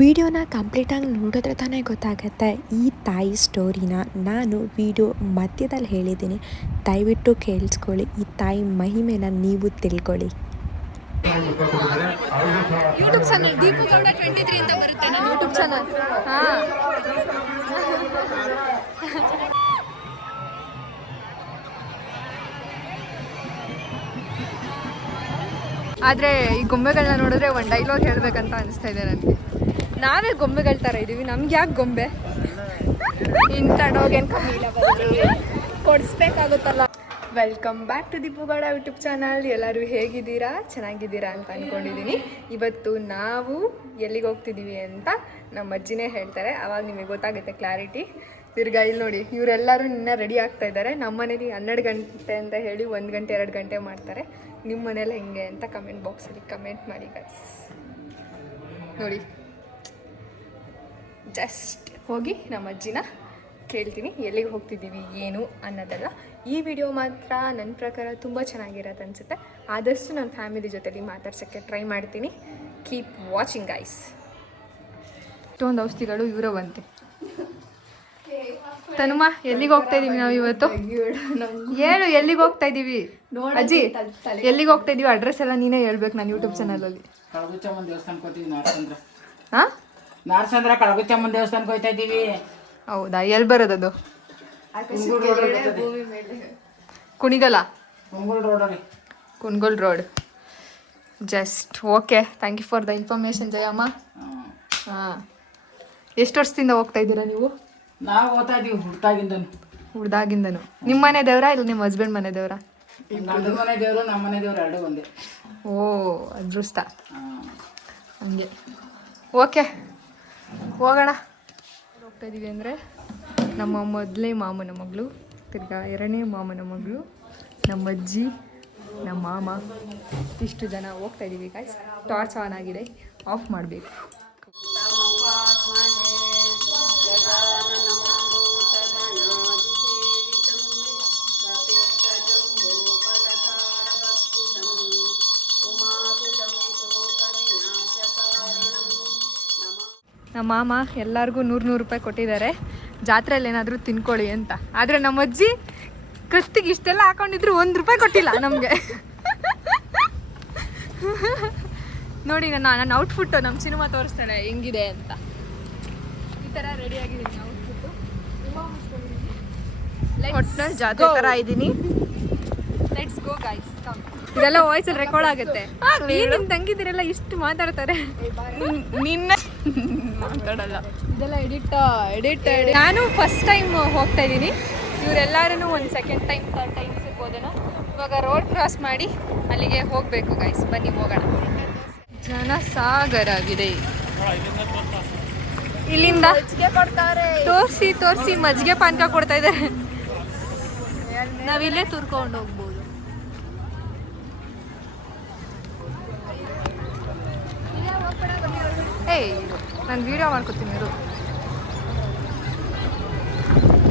ವಿಡಿಯೋನ ಕಂಪ್ಲೀಟಾಗಿ ನೋಡಿದ್ರೆ ತಾನೇ ಗೊತ್ತಾಗುತ್ತೆ. ಈ ತಾಯಿ ಸ್ಟೋರಿನ ನಾನು ವಿಡಿಯೋ ಮಧ್ಯದಲ್ಲಿ ಹೇಳಿದ್ದೀನಿ. ದಯವಿಟ್ಟು ಕೇಳಿಸ್ಕೊಳ್ಳಿ. ಈ ತಾಯಿ ಮಹಿಮೆನ ನೀವು ತಿಳ್ಕೊಳ್ಳಿ. YouTube channel Deepu Gowda twenty three ಅಂತ ಬರುತ್ತೆ ನನ್ನ ಯೂಟ್ಯೂಬ್ ಚಾನಲ್ ಆದರೆ ಈ ಗೊಂಬೆಗಳನ್ನ ನೋಡಿದ್ರೆ ಒಂದು ಡೈಲಾಗ್ ಹೇಳ್ಬೇಕಂತ ಅನಿಸ್ತಾ ಇದೆ ನನಗೆ ನಾವೇ ಗೊಂಬೆಗಳ ಥರ ಇದ್ದೀವಿ ನಮ್ಗೆ ಯಾಕೆ ಗೊಂಬೆ? ಇಂಥ. ಕೊಡಿಸ್ಬೇಕಾಗುತ್ತಲ್ಲ. Welcome back to Deepu Gowda YouTube channel ಎಲ್ಲರೂ ಹೇಗಿದ್ದೀರಾ? ಚೆನ್ನಾಗಿದ್ದೀರಾ ಅಂತ ಅಂದ್ಕೊಂಡಿದ್ದೀನಿ ಇವತ್ತು ನಾವು ಎಲ್ಲಿಗೆ ಹೋಗ್ತಿದ್ದೀವಿ ಅಂತ ನಮ್ಮ ಅಜ್ಜಿನೇ ಹೇಳ್ತಾರೆ. ಆವಾಗ ನಿಮಗೆ ಗೊತ್ತಾಗುತ್ತೆ ಕ್ಲಾರಿಟಿ ತಿರ್ಗಾ ಇಲ್ಲಿ ನೋಡಿ, ಇವರೆಲ್ಲರೂ ನಿನ್ನ ರೆಡಿ ಆಗ್ತಾ ಇದ್ದಾರೆ. ನಮ್ಮ ಮನೇಲಿ ಹನ್ನೆರಡು ಗಂಟೆ ಅಂತ ಹೇಳಿ ಒಂದು ಗಂಟೆ, ಎರಡು ಗಂಟೆ ಮಾಡ್ತಾರೆ. ನಿಮ್ಮ ಮನೇಲಿ ಹೆಂಗೆ ಅಂತ ಕಮೆಂಟ್ ಬಾಕ್ಸಲ್ಲಿ ಕಮೆಂಟ್ ಮಾಡಿ ಗೈಸ್ ನೋಡಿ. ಜಸ್ಟ್ ಹೋಗಿ ನಮ್ಮ ಅಜ್ಜಿನ ಕೇಳ್ತೀನಿ ಎಲ್ಲಿಗೆ ಹೋಗ್ತಿದ್ದೀವಿ ಏನು ಅನ್ನೋದೆಲ್ಲ. ಈ ವಿಡಿಯೋ ಮಾತ್ರ ನನ್ನ ಪ್ರಕಾರ ತುಂಬ ಚೆನ್ನಾಗಿರೋದು ಅನಿಸುತ್ತೆ. ಆದಷ್ಟು ನನ್ನ ಫ್ಯಾಮಿಲಿ ಜೊತೆಲಿ ಮಾತಾಡ್ಸೋಕ್ಕೆ ಟ್ರೈ ಮಾಡ್ತೀನಿ. ಕೀಪ್ ವಾಚಿಂಗ್ ಐಸ್ ಇಷ್ಟೊಂದು ಔಷಧಿಗಳು ಇವರವಂತೆ. ತನುಮ ಎಲ್ಲಿಗೆ ಹೋಗ್ತಾ ಇದೀವಿ ನಾವು ಇವತ್ತು? ಹೇಳು ಎಲ್ಲಿಗೆ ಹೋಗ್ತಾ ಇದೀವಿ? ಅಜ್ಜಿ ಎಲ್ಲಿಗೆ ಹೋಗ್ತಾ ಇದೀವಿ? ಅಡ್ರೆಸ್ ಎಲ್ಲ ನೀನೇ ಹೇಳ್ಬೇಕು ನಾನು ಯೂಟ್ಯೂಬ್ ಚಾನಲಲ್ಲಿ ಹಾಂ ದೇವಸ್ಥಾನಕ್ಕೆ ಹೋಗ್ತೀವಿ ನಾರ್ಸಂದ್ರ ಕಳಗುತ್ತಮ್ಮನ ದೇವಸ್ಥಾನಕ್ಕೆ ಹೋಯ್ತಾ ಇದ್ದೀವಿ. ಹೌದಾ? ಎಲ್ಲಿ ಬರೋದದು ಕುಣಿಗಲ? ಕುಣಗೋಲ್ ರೋಡಲ್ಲಿ. Kungol road. Just okay. Thank you for the information Jayamma. ಹಾಂ. ಎಷ್ಟು ವರ್ಷದಿಂದ ಹೋಗ್ತಾ ಇದ್ದೀರಾ ನೀವು? ನಾವು ಓದ್ತಾ ಇದ್ದೀವಿ ಹುಡ್ತಾಗಿಂದನು ಹುಡ್ದಾಗಿಂದನು. ನಿಮ್ಮ ಮನೆ ದೇವರಾ ಇಲ್ಲ ನಿಮ್ಮ ಹಸ್ಬೆಂಡ್ ಮನೆ ದೇವರ? ನಮ್ಮ ಮನೆ ದೇವರು ನಮ್ಮ ಮನೆ ದೇವರು ಎರಡು ಒಂದೇ. ಓ ಅದೃಷ್ಟ. ಹಂಗೆ. ಓಕೆ. ಹೋಗೋಣ. ಹೋಗ್ತಾ ಇದ್ದೀವಿ ಅಂದರೆ ನಮ್ಮ ಮೊದಲೇ ಮಾಮನ ಮಗಳು, ತಿರ್ಗಾ ಎರಡನೇ ಮಾಮನ ಮಗಳು, ನಮ್ಮ ಅಜ್ಜಿ, ನಮ್ಮ ಮಾಮ. ಇಷ್ಟು ಜನ ಹೋಗ್ತಾ ಇದ್ದೀವಿ ಗಾಯ್ಸ್ ಟಾರ್ಚ್ ಆನ್ ಆಗಿದೆ. ಆಫ್ ಮಾಡಬೇಕು. ನಮ್ಮ ಮಾಮ ಎಲ್ಲರಿಗೂ ನೂರು ನೂರು ರೂಪಾಯಿ ಕೊಟ್ಟಿದ್ದಾರೆ. ಜಾತ್ರೆಯಲ್ಲಿ ಏನಾದರೂ ತಿನ್ಕೊಳ್ಳಿ ಅಂತ. ಆದರೆ ನಮ್ಮ ಅಜ್ಜಿ ಕಸ್ತಿಗೆ ಇಷ್ಟೆಲ್ಲ ಹಾಕೊಂಡಿದ್ರು ಒಂದು ರೂಪಾಯಿ ಕೊಟ್ಟಿಲ್ಲ ನಮಗೆ. ನೋಡಿ ನನ್ನ ನನ್ನ ಔಟ್ಫುಟ್ಟು ನಮ್ಮ ಸಿನಿಮಾ ತೋರಿಸ್ತಾಳೆ ಹೆಂಗಿದೆ ಅಂತ. ಈ ಥರ ರೆಡಿ ಆಗಿದ್ದೀನಿ ಔಟ್ಫುಟ್ಟು ಒಟ್ಟಿನಲ್ಲಿ ಜಾತ್ರೆ ಥರ ಇದ್ದೀನಿ. ಲೆಟ್ಸ್ ಗೋ ಗೈಸ್ ಇದೆಲ್ಲ ವಾಯ್ಸಲ್ಲಿ ರೆಕಾರ್ಡ್ ಆಗುತ್ತೆ. ನೀನು ನಿಮ್ಮ ತಂಗಿದಿರೆಲ್ಲ ಇಷ್ಟು ಮಾತಾಡ್ತಾರೆ. ನಿನ್ನ ಮಾತಾಡಲ್ಲ. ಇದೆಲ್ಲ ಎಡಿಟ್ ಎಡಿಟ್ ನಾನು ಫಸ್ಟ್ ಟೈಮ್ ಹೋಗ್ತಾ ಇದ್ದೀನಿ. ಇವರೆಲ್ಲರೂ ಒಂದು ಸೆಕೆಂಡ್ ಟೈಮ್ ಥರ್ಡ್ ಟೈಮ್ ಸಿಗ್ಬೋದೇನೋ ಇವಾಗ ರೋಡ್ ಕ್ರಾಸ್ ಮಾಡಿ ಅಲ್ಲಿಗೆ ಹೋಗಬೇಕು ಗೈಸ್ ಬನ್ನಿ, ಹೋಗೋಣ. ಜನ ಸಾಗರ ಆಗಿದೆ. ಇಲ್ಲಿಂದ ತೋರಿಸಿ ತೋರಿಸಿ, ಮಜ್ಜಿಗೆ ಪಾನಕ ಕೊಡ್ತಾ ಇದ್ದಾರೆ. ನಾವಿಲ್ಲೇ ತುರ್ಕೊಂಡು ಹೋಗ್ಬೋದು. ಏಯ್ ನಾನು ವಿಡಿಯೋ ಮಾಡ್ಕೊತೀನಿ ಇರು.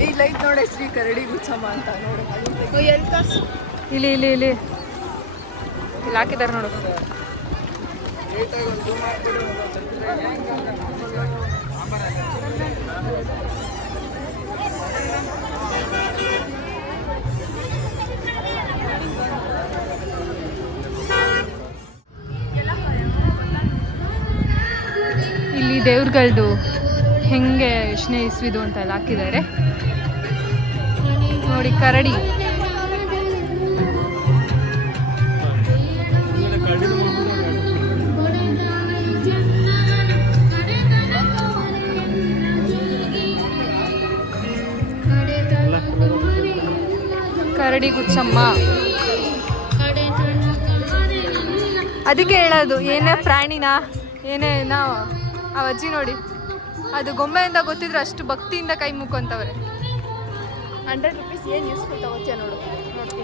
ಈ ಲೈಟ್ ನೋಡೆ ಶ್ರೀ ಕರಡಿ ಗುಚ್ಚಮ್ಮ ಅಂತ ನೋಡು. ಇಲ್ಲಿ ಇಲ್ಲಿ ಇಲ್ಲಿ. ಇಲ್ಲಿ ಹಾಕಿದ್ದಾರೆ ನೋಡು. ಇಲ್ಲಿ ದೇವ್ರಗಳ್ದು ಹೆಂಗೆ ಎಷ್ಟನೇ ಇಸ್ವಿದು ಅಂತ ಎಲ್ಲ ಹಾಕಿದ್ದಾರೆ. ನೋಡಿ ಕರಡಿ. ಕರಡಿ ಗುಚ್ಚಮ್ಮ. ಅದಕ್ಕೆ ಹೇಳೋದು, ಏನೇ ಪ್ರಾಣಿನಾ, ಏನೇ ಆ ಅಜ್ಜಿ ನೋಡಿ. ಅದು ಗೊಂಬೆಯಿಂದ ಗೊತ್ತಿದ್ರೆ ಅಷ್ಟು ಭಕ್ತಿಯಿಂದ ಕೈ ಮುಕ್ಕೊಂತವ್ರೆ. ಹಂಡ್ರೆಡ್ ರುಪೀಸ್ ಏನು ಯೂಸ್ಫುಲ್ ತಗೋತೀಯ ನೋಡು.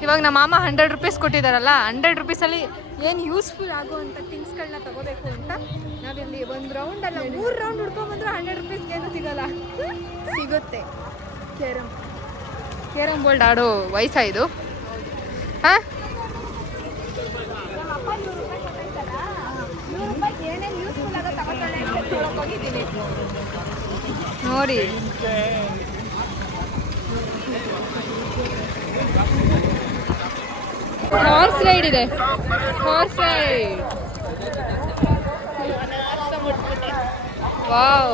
ಇವಾಗ ನಮ್ಮ ಮಾಮ ಹಂಡ್ರೆಡ್ ರುಪೀಸ್ ಕೊಟ್ಟಿದ್ದಾರಲ್ಲ ಹಂಡ್ರೆಡ್ ರುಪೀಸಲ್ಲಿ ಏನು ಯೂಸ್ಫುಲ್ ಆಗುವಂಥ ಥಿಂಗ್ಸ್ಗಳನ್ನ ತಗೋಬೇಕು ಅಂತ ನಾವಿಲ್ಲಿ ಒಂದು ರೌಂಡ್ ಅಲ್ಲ ಮೂರು ರೌಂಡ್ ಹುಡ್ಕೊಂಬಂದ್ರೆ ಹಂಡ್ರೆಡ್ ರುಪೀಸ್ಗೆ ಏನು ಸಿಗಲ್ಲ. ಸಿಗುತ್ತೆ. ಕೇರಮ್ ಕೇರಮ್ ಬೋರ್ಡ್ ಆಡೋ ವಯಸ್ಸಾ ಇದು? ಹಾಂ? ಏನೇನು ನೋಡಿ. ಹಾರ್ಸ್ ರೈಡ್ ಇದೆ. ಹಾರ್ಸ್ ರೈಡ್ ವಾವ್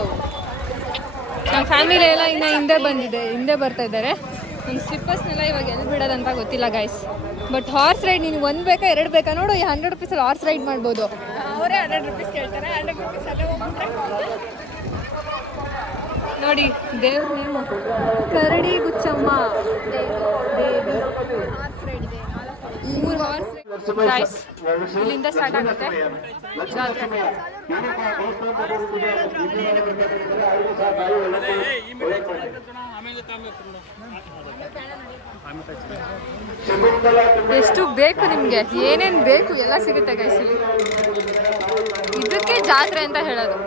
ನಮ್ಮ ಫ್ಯಾಮಿಲಿ ಎಲ್ಲ ಇನ್ನು ಹಿಂದೆ ಬಂದಿದೆ, ಹಿಂದೆ ಬರ್ತಾ ಇದ್ದಾರೆ. ನಮ್ಮ ಸ್ಲಿಪ್ಪರ್ಸ್ನೆಲ್ಲ ಇವಾಗ ಎಲ್ಲಿ ಬಿಡೋದಂತ ಗೊತ್ತಿಲ್ಲ ಗೈಸ್ ಬಟ್ ಹಾರ್ಸ್ ರೈಡ್ ನೀನು ಒಂದು ಬೇಕಾ, ಎರಡು ಬೇಕಾ? ನೋಡು, ಈ ಹಂಡ್ರೆಡ್ ರುಪೀಸಲ್ಲಿ ಹಾರ್ಸ್ ರೈಡ್ ಮಾಡ್ಬೋದು. ಹಂಡ್ರೆಡ್ ರುಪೀಸ್ ಕೇಳ್ತಾರೆ. ಹಂಡ್ರೆಡ್ ರುಪೀಸ್ ಅಲ್ಲೇ ಹೋಗ್ಬಿಟ್ರೆ ನೋಡಿ, ದೇವ್ರ ನೇಮು. ಕರಡಿ ಗುಚ್ಚಮ್ಮ. ಮೂರು ಗೈಸ್ ಇಲ್ಲಿಂದ ಸ್ಟಾರ್ಟ್ ಆಗುತ್ತೆ. ಜಾತ್ರೆ. ಎಷ್ಟು ಬೇಕು ನಿಮಗೆ? ಏನೇನು ಬೇಕು ಎಲ್ಲ ಸಿಗುತ್ತೆ ಗೈಸ್ ಇಲ್ಲಿ. ಇದಕ್ಕೆ ಜಾತ್ರೆ ಅಂತ ಹೇಳೋದು.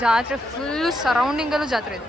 ಜಾತ್ರೆ ಫುಲ್ಲು ಸರೌಂಡಿಂಗಲ್ಲೂ ಜಾತ್ರೆ ಇದೆ.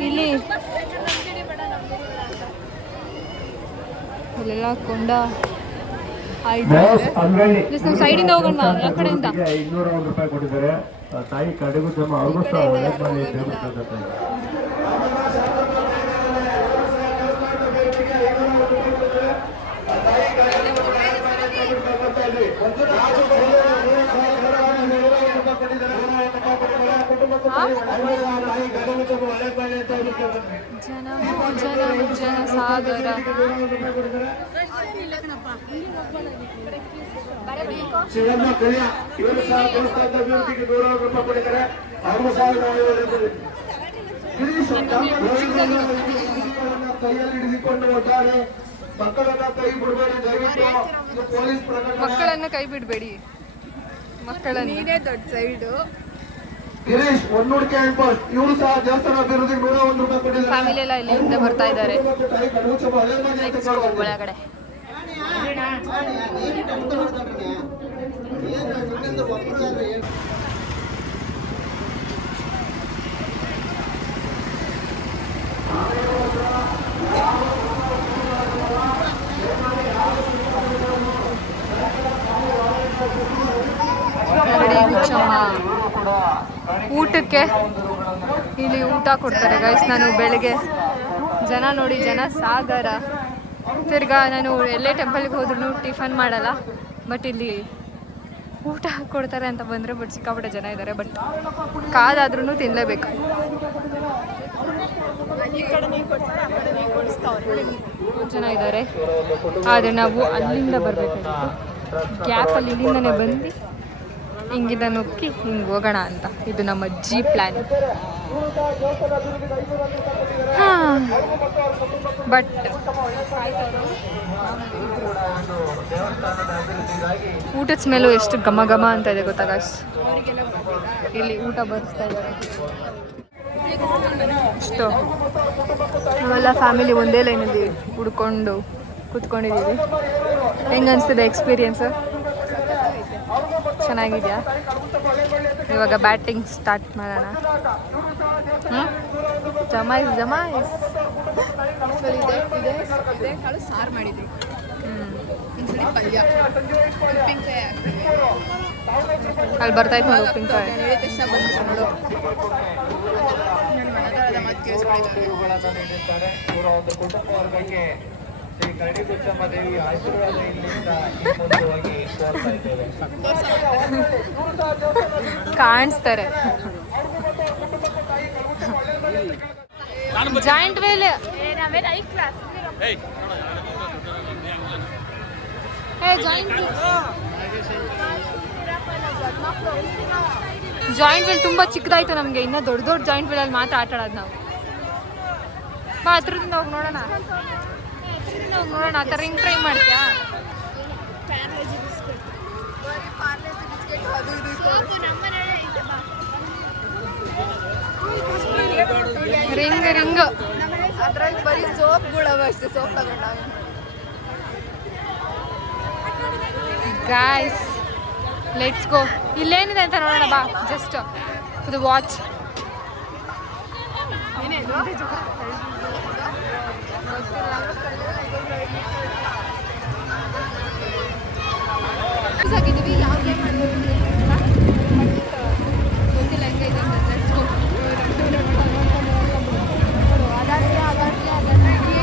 ಇಲ್ಲಿ. ಇಲ್ಲೆಲ್ಲ ಕೊಂಡ ಆಯ್ತು. ಸೈಡಿಂದ ಹೋಗೋಣ ಎಲ್ಲ ಕಡೆಯಿಂದ. ಇನ್ನೂರ ಒಂದು ರೂಪಾಯಿ ಕೊಟ್ಟಿದ್ದಾರೆ. ತಾಯಿ ಕಡೆಗೂ ತಮ್ಮ ಅವ್ರಿಗೂ ಸಹ ಒಳ್ಳೆ ಜನ ಸಾಗರ ಮಕ್ಕಳನ್ನ ಕೈ ಬಿಡಬೇಡಿ. ಪ್ರಕರಣ ಮಕ್ಕಳನ್ನು. ಕೈ ನೀನೇ ದೊಡ್ಡ ಸೈಡು. ಗಿರೀಶ್ ಒನ್ನೂಡಿಕೆ ಹ್ಯಾಂಡ್ ಪೋಸ್ಟ್ ಇವರು ಸಹ ದೇವಸ್ಥಾನ ಅಭಿವೃದ್ಧಿಗೆ ನೂರ ಒಂದು ರೂಪಾಯಿ ಕೊಟ್ಟಿದ್ದಾರೆ. ಫ್ಯಾಮಿಲಿ ಎಲ್ಲ ಇಲ್ಲಿಂದ ಬರ್ತಾ ಇದ್ದಾರೆ. ಒಳಗಡೆ ಚೊಂಬ ಹಳೆ ಮನೆ ಅಂತ ಕೇಳ್ಬೋದು. ಒಳಗಡೆ ಕರಡಿ ಗುಚ್ಚಮ್ಮ ಊಟಕ್ಕೆ ಇಲ್ಲಿ ಊಟ ಕೊಡ್ತಾರೆ ಗೈಸ್ ನಾನು ಬೆಳಗ್ಗೆ ಜನ ನೋಡಿ ಜನ ಸಾಗರ. ತಿರ್ಗಾ ನಾನು ಎಲ್ಲೇ ಟೆಂಪಲ್ಗೆ ಹೋದ್ರೂ ಟಿಫನ್ ಮಾಡಲ್ಲ. ಬಟ್ ಇಲ್ಲಿ ಊಟ ಕೊಡ್ತಾರೆ ಅಂತ ಬಂದರೆ ಬಟ್ ಸಿಕ್ಕಾಪಟ್ಟೆ ಜನ ಇದ್ದಾರೆ ಬಟ್ ಕಾದಾದ್ರೂ ತಿನ್ನಲೇಬೇಕು ಜನ ಇದ್ದಾರೆ ಆದರೆ ನಾವು ಅಲ್ಲಿಂದ ಬರಬೇಕು. ಗ್ಯಾಪಲ್ಲಿ ಇಲ್ಲಿಂದನೇ ಬಂದು ಹಿಂಗಿದ ನುಕ್ಕಿ ಹಿಂಗೆ ಹೋಗೋಣ ಅಂತ. ಇದು ನಮ್ಮ ಜಿ ಪ್ಲ್ಯಾನ್ ಬಟ್ ಊಟದ ಸ್ಮೆಲ್ಲು ಎಷ್ಟು ಘಮ ಘಮ ಅಂತ ಇದೆ ಗೊತ್ತಾ, guys? ಇಲ್ಲಿ ಊಟ ಬರ್ತಾ ಇದ್ದಾರೆ. ಇಷ್ಟು. ಫ್ಯಾಮಿಲಿ ಒಂದೇ ಲೈನಲ್ಲಿ ಹುಡ್ಕೊಂಡು ಕುತ್ಕೊಂಡಿದ್ದೀವಿ. ಹೆಂಗೆ ಅನಿಸ್ತಿದೆ ಎಕ್ಸ್ಪೀರಿಯನ್ಸ್ ಚೆನ್ನಾಗಿದೆಯಾ? ಇವಾಗ ಬ್ಯಾಟಿಂಗ್ ಸ್ಟಾರ್ಟ್ ಮಾಡೋಣ. ಹ್ಞೂ ಜಮಾಯಿಸ್ ಜಮಾಯಿಸ್. ಕಾಳು ಸಾರು ಮಾಡಿದ್ವಿ. ಅಲ್ಲಿ ಬರ್ತಾಯ್ತು ನೋಡಿ ಉಪ್ಪಿನಕಾಯಿ. ಬಂದ್ಬಿಟ್ಟು ದೇವಿ ಆಶೀರ್ವಾದ ಇಲ್ಲಿಂದ ಈ ಮುಂದೆ ಇದ್ದೇವೆ. ಕಾಣಿಸ್ತಾರೆ. ಜಾಯಿಂಟ್ ವೇಲ್ ಏ ಜಾಯಿಂಟ್ ವೇಲ್ ತುಂಬಾ ತುಂಬ ಚಿಕ್ಕದಾಯ್ತು ನಮಗೆ. ಇನ್ನೂ ದೊಡ್ಡ ದೊಡ್ಡ ಜಾಯಿಂಟ್ ವೇಲ್ ಅಲ್ಲಿ ಮಾತ್ರ ಆಟ ಆಡೋದು ನಾವು. ಬಾ ಹತ್ರದಿಂದ ಹೋಗಿ ನೋಡೋಣ. ನೋಡೋಣ ಆ ಥರ ರಿಂಗ್ ಟ್ರೈ ಮಾಡ್ತೀಯಾ? ರಿಂಗ್ ರಿಂಗ್ ಅದ್ರಲ್ಲಿ ಬರೀ ಸೋಪ್ಗಳವ ಅಷ್ಟೇ ಸೋಪ್ ತಗೊಂಡ ಗಾಯ್ಸ್ ಲೆಟ್ಸ್ ಗೋ ಇಲ್ಲೇನಿದೆ ಅಂತ ನೋಡೋಣ ಬಾ ಜಸ್ಟ್ ಇದು? ವಾಚ್ ಆಗಿದ್ದೀವಿ ಯಾವ ಗೇಮ್ ಗೊತ್ತಿಲ್ಲ ಹೆಂಗೆ ಇದೆ ಅಂತ ಲೆಟ್ಸ್ ಗೋ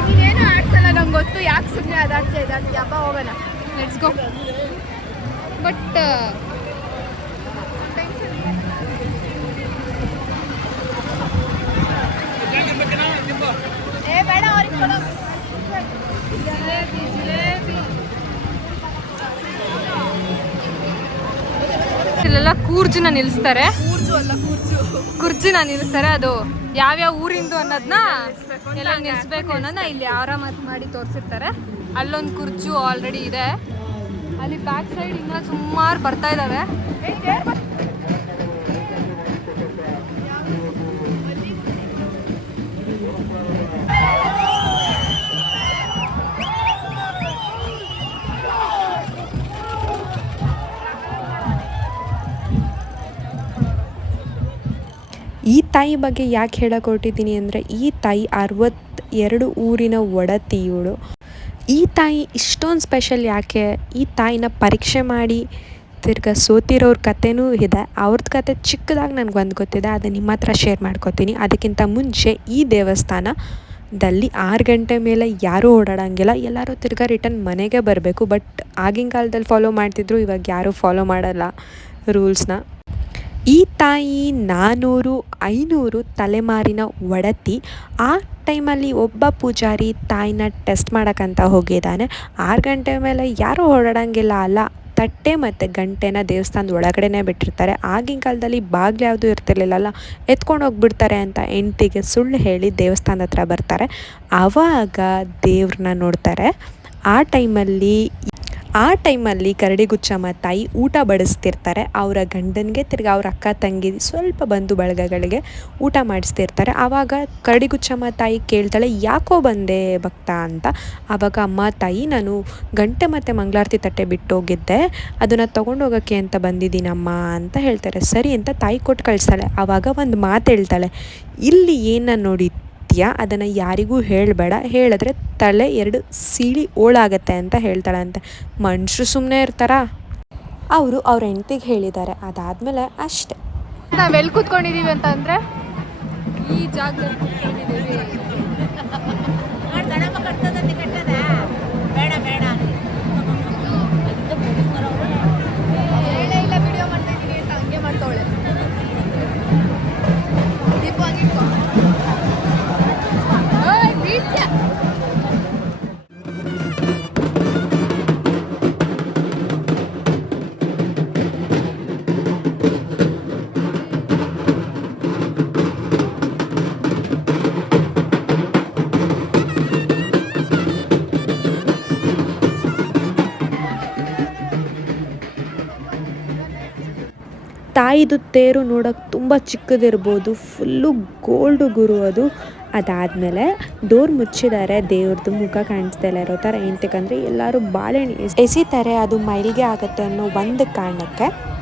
ನೀನೇನು ಆಡ್ಸಲ್ಲ ನಂಗೆ ಗೊತ್ತು. ಯಾಕೆ ಸುಮ್ಮನೆ ಅದಾಡ್ತೀಯ ಇದಾಡ್ತೀಯ ಹಬ್ಬ ಹೋಗೋಣ ಲೆಟ್ಸ್ ಗೋ ಬಟ್ ಏ ಬೇಡ ಅವ್ರಿಗೆ ಕೊಡು ಇಲ್ಲೆಲ್ಲ ಕೂರ್ಜುನ ನಿಲ್ಲಿಸ್ತಾರೆ. ಕುರ್ಜಿನ ನಿಲ್ಲಿಸ್ತಾರೆ. ಅದು ಯಾವ್ಯಾವ ಊರಿಂದು ಅನ್ನೋದನ್ನ ಎಲ್ಲ ನಿಲ್ಲಿಸ್ಬೇಕು ಅನ್ನೋದನ್ನ ಇಲ್ಲಿ ಆರಾಮತ್ ಮಾಡಿ ತೋರಿಸಿರ್ತಾರೆ. ಅಲ್ಲೊಂದು ಕುರ್ಜು ಆಲ್ರೆಡಿ ಇದೆ. ಅಲ್ಲಿ ಬ್ಯಾಕ್ ಸೈಡ್ ಇನ್ನೂ ಸುಮಾರು ಬರ್ತಾ ಇದ್ದಾವೆ ಈ ತಾಯಿ ಬಗ್ಗೆ ಯಾಕೆ ಹೇಳಕ್ಕೆ ಹೊರಟಿದ್ದೀನಿ ಅಂದರೆ, ಈ ತಾಯಿ ಅರವತ್ತೆರಡು ಊರಿನ ಒಡತಿ ಈ ತಾಯಿ ಇಷ್ಟೊಂದು ಸ್ಪೆಷಲ್ ಯಾಕೆ? ಈ ತಾಯಿನ ಪರೀಕ್ಷೆ ಮಾಡಿ ತಿರ್ಗ ಸೋತಿರೋರ ಕಥೆನೂ ಇದೆ. ಅವ್ರದ್ದು ಕತೆ ಚಿಕ್ಕದಾಗಿ ನನಗೊಂದು ಗೊತ್ತಿದೆ ಅದನ್ನು ನಿಮ್ಮ ಹತ್ರ ಶೇರ್ ಮಾಡ್ಕೋತೀನಿ. ಅದಕ್ಕಿಂತ ಮುಂಚೆ ಈ ದೇವಸ್ಥಾನದಲ್ಲಿ ಆರು ಗಂಟೆ ಮೇಲೆ ಯಾರೂ ಓಡಾಡೋಂಗಿಲ್ಲ. ಎಲ್ಲರೂ ತಿರ್ಗಾ ರಿಟರ್ನ್ ಮನೆಗೆ ಬರಬೇಕು. ಬಟ್ ಆಗಿನ ಕಾಲದಲ್ಲಿ ಫಾಲೋ ಮಾಡ್ತಿದ್ರು, ಇವಾಗ ಯಾರೂ ಫಾಲೋ ಮಾಡಲ್ಲ ರೂಲ್ಸ್ನ ಈ ತಾಯಿ ನಾನ್ನೂರು ಐನೂರು ತಲೆಮಾರಿನ ಒಡತಿ ಆ ಟೈಮಲ್ಲಿ ಒಬ್ಬ ಪೂಜಾರಿ ತಾಯಿನ ಟೆಸ್ಟ್ ಮಾಡೋಕ್ಕಂತ ಹೋಗಿದ್ದಾನೆ. ಆರು ಗಂಟೆ ಮೇಲೆ ಯಾರೂ ಓಡಾಡೋಂಗಿಲ್ಲ ಅಲ್ಲ. ತಟ್ಟೆ ಮತ್ತು ಗಂಟೆನ ದೇವಸ್ಥಾನದ ಒಳಗಡೆನೇ ಬಿಟ್ಟಿರ್ತಾರೆ. ಆಗಿನ ಕಾಲದಲ್ಲಿ ಬಾಗಿಲು ಯಾವುದೂ ಇರ್ತಿರ್ಲಿಲ್ಲಲ್ಲ ಎತ್ಕೊಂಡು ಹೋಗ್ಬಿಡ್ತಾರೆ ಅಂತ ಹೆಂಡ್ತಿಗೆ ಸುಳ್ಳು ಹೇಳಿ ದೇವಸ್ಥಾನದ ಹತ್ರ ಬರ್ತಾರೆ. ಆವಾಗ ದೇವ್ರನ್ನ ನೋಡ್ತಾರೆ. ಆ ಟೈಮಲ್ಲಿ ಆ ಟೈಮಲ್ಲಿ ಕರಡಿಗುಚ್ಚಮ್ಮ ತಾಯಿ ಊಟ ಬಡಿಸ್ತಿರ್ತಾರೆ. ಅವರ ಗಂಡನಿಗೆ ತಿರ್ಗಿ ಅವ್ರ ಅಕ್ಕ ತಂಗಿ ಸ್ವಲ್ಪ ಬಂಧು ಬಳಗಗಳಿಗೆ ಊಟ ಮಾಡಿಸ್ತಿರ್ತಾರೆ. ಆವಾಗ ಕರಡಿಗುಚ್ಚಮ್ಮ ತಾಯಿ ಕೇಳ್ತಾಳೆ, ಯಾಕೋ ಬಂದೆ ಭಕ್ತ ಅಂತ? ಆವಾಗ ಅಮ್ಮ ತಾಯಿ, ನಾನು ಗಂಟೆ ಮತ್ತು ಮಂಗಳಾರತಿ ತಟ್ಟೆ ಬಿಟ್ಟು ಹೋಗಿದ್ದೆ ಅದನ್ನು ತೊಗೊಂಡು ಹೋಗೋಕ್ಕೆ ಅಂತ ಬಂದಿದ್ದೀನಮ್ಮ ಅಂತ ಹೇಳ್ತಾರೆ. ಸರಿ ಅಂತ ತಾಯಿ ಕೊಟ್ಟು ಕಳಿಸ್ತಾಳೆ. ಆವಾಗ ಒಂದು ಮಾತು ಹೇಳ್ತಾಳೆ. ಇಲ್ಲಿ ಏನು ನೋಡಿ ಅದನ್ನು ಯಾರಿಗೂ ಹೇಳಬೇಡ. ಹೇಳಿದ್ರೆ ತಲೆ ಎರಡು ಸೀಳಿ ಓಳಾಗತ್ತೆ ಅಂತ ಹೇಳ್ತಾಳಂತೆ. ಮನುಷ್ಯರು ಸುಮ್ಮನೆ ಇರ್ತಾರಾ. ಅವರು ಅವ್ರ ಹೆಂಡತಿಗೆ ಹೇಳಿದ್ದಾರೆ ಅದಾದ್ಮೇಲೆ ಅಷ್ಟೆ. ನಾವು ಎಲ್ಲಿ ಕೂತ್ಕೊಂಡಿದ್ದೀವಿ ಅಂತ ಅಂದರೆ ಈ ಜಾಗದಲ್ಲಿ ತಾಯಿದು ತೇರು ನೋಡೋಕೆ ತುಂಬ ಚಿಕ್ಕದಿರ್ಬೋದು, ಫುಲ್ಲು ಗೋಲ್ಡ್ ಗುರು ಅದು. ಅದಾದಮೇಲೆ ಡೋರ್ ಮುಚ್ಚಿದ್ದಾರೆ ದೇವ್ರದ್ದು ಮುಖ ಕಾಣಿಸ್ತಾ ಇಲ್ಲ ಇರೋ ಥರ. ಎಂತಕ್ಕಂದರೆ ಎಲ್ಲರೂ ಬಾಳೆಹಣ್ಣು ಎಸ್- ಎಸಿತಾರೆ, ಅದು ಮೈಲಿಗೆ ಆಗುತ್ತೆ ಅನ್ನೋ ಒಂದು ಕಾರಣಕ್ಕೆ.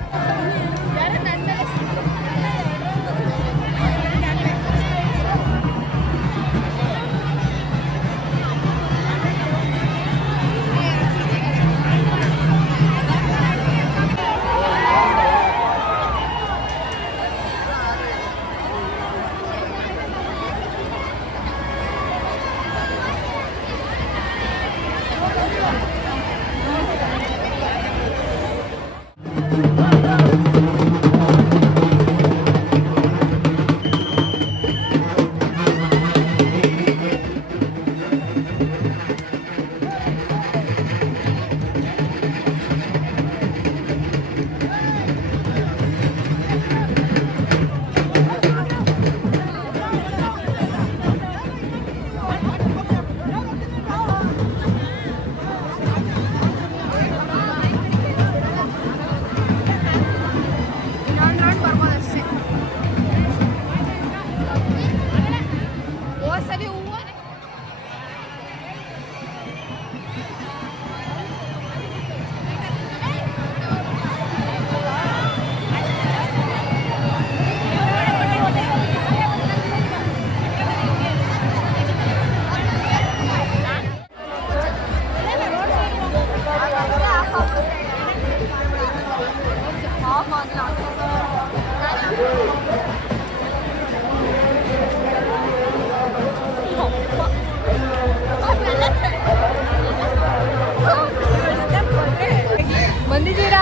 ಬಂದಿದ್ದೀರಾ?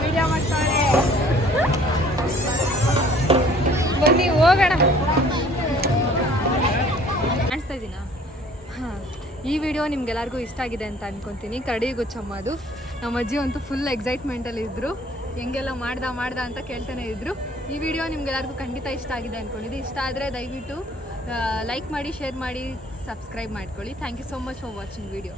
ವಿಡಿಯೋ ಮಾಡ್ತಾಳೆ ಬನ್ನಿ, ಹೋಗೋಣ. ಕಾಣಿಸ್ತಾ ಇದ್ದೀನಾ? ಈ ವಿಡಿಯೋ ನಿಮ್ಗೆಲ್ಲರಿಗೂ ಇಷ್ಟ ಆಗಿದೆ ಅಂತ ಅನ್ಕೊತೀನಿ. ಗುಚ್ಚಮ್ಮ ಅದು. ನಮ್ಮ ಅಜ್ಜಿ ಅಂತೂ ಫುಲ್ ಎಕ್ಸೈಟ್ಮೆಂಟಲ್ಲಿ ಇದ್ದರು ಹೆಂಗೆಲ್ಲ ಮಾಡ್ದ ಮಾಡ್ದ ಅಂತ ಕೇಳ್ತಾನೆ ಇದ್ದರು ಈ ವಿಡಿಯೋ ನಿಮ್ಗೆಲ್ಲರಿಗೂ ಖಂಡಿತ ಇಷ್ಟ ಆಗಿದೆ ಅಂದ್ಕೊಂಡಿದ್ದು ಇಷ್ಟ ಆದರೆ ದಯವಿಟ್ಟು ಲೈಕ್ ಮಾಡಿ ಶೇರ್ ಮಾಡಿ ಸಬ್ಸ್ಕ್ರೈಬ್ ಮಾಡ್ಕೊಳ್ಳಿ. Thank you so much for watching video